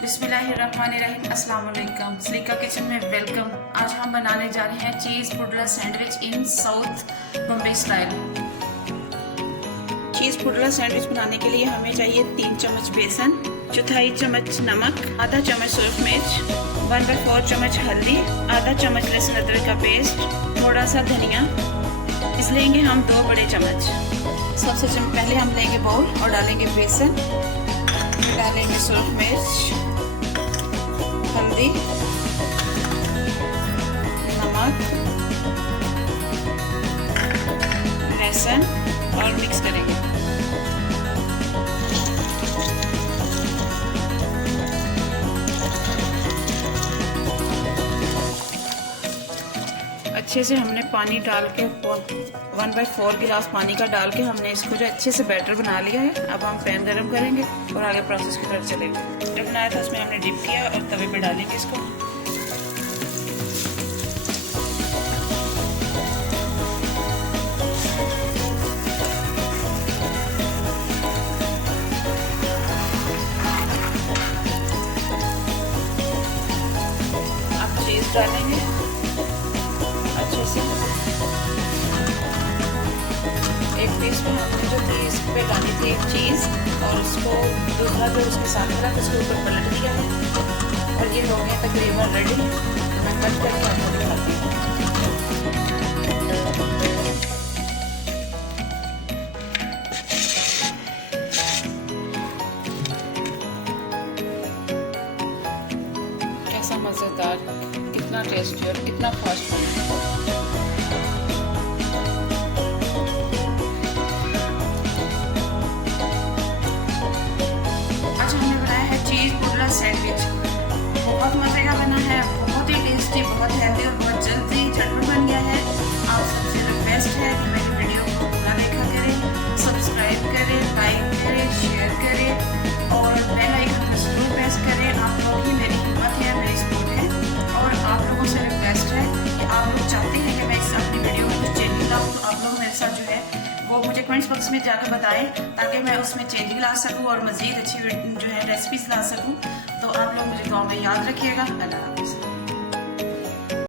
बिस्मिल्लाहिर्रहमानिर्रहीम, अस्सलाम वालेकुम। सलीका किचन में वेलकम। आज हम बनाने जा रहे हैं चीज़ पुडला सैंडविच इन साउथ बम्बई स्टाइल। चीज़ पुडला सैंडविच बनाने के लिए हमें चाहिए 3 चम्मच बेसन, 1/4 चम्मच नमक, आधा चम्मच सुरख मिर्च, 1/4 चम्मच हल्दी, आधा चम्मच लहसुन अदरक का पेस्ट, थोड़ा सा धनिया। इस लेंगे हम 2 बड़े चम्मच। सबसे पहले हम लेंगे बाउल और डालेंगे बेसन, डालेंगे सुरख मिर्च, हल्दी, नमक, लहसुन और मिक्स करेंगे। अच्छे से हमने पानी डाल के 1/4 गिलास पानी का डाल के हमने इसको जो अच्छे से बैटर बना लिया है। अब हम पैन गरम करेंगे और आगे प्रोसेस की तरफ चलेंगे। जब बनाया था उसमें हमने डिप किया और तवे पे डालेंगे इसको। अब चीज़ डालेंगे अच्छे से। 1 टीस्पून हमने जो थी इस पे डाली थी चीज़ और उसको दूसरा जो उसके साथ मिला उसके ऊपर पलट दिया है और ये हो गया तकरीबन रेडी। मैं कट करके आपको दिखाती हूँ। कैसा मज़ेदार, कितना टेस्टी और कितना फास्ट बना है। सैंडविच बहुत मज़े का बना है, बहुत ही टेस्टी, बहुत हेल्दी और बहुत जल्दी झटपट बन गया है। आप सबसे रिक्वेस्ट है कि मेरी वीडियो को पूरा देखा करें, सब्सक्राइब करें, लाइक करें, शेयर करें और बेल आइकन को जरूर प्रेस करें। आप लोग ही मेरी हिम्मत है, मेरी सपोर्ट है। और आप लोगों से रिक्वेस्ट है कि आप लोग चाहते हैं कि मैं इस अपनी वीडियो में कुछ चेंजिंग लाऊँ, तो आप लोग मेरे साथ जो है वो मुझे कमेंट्स बॉक्स में जाकर बताएं ताकि मैं उसमें चेंजिंग ला सकूं और मज़ीद अच्छी जो है रेसिपीज़ ला सकूं। तो आप लोग मुझे दुआ में याद रखिएगा। अल्लाह हाफ़िज़।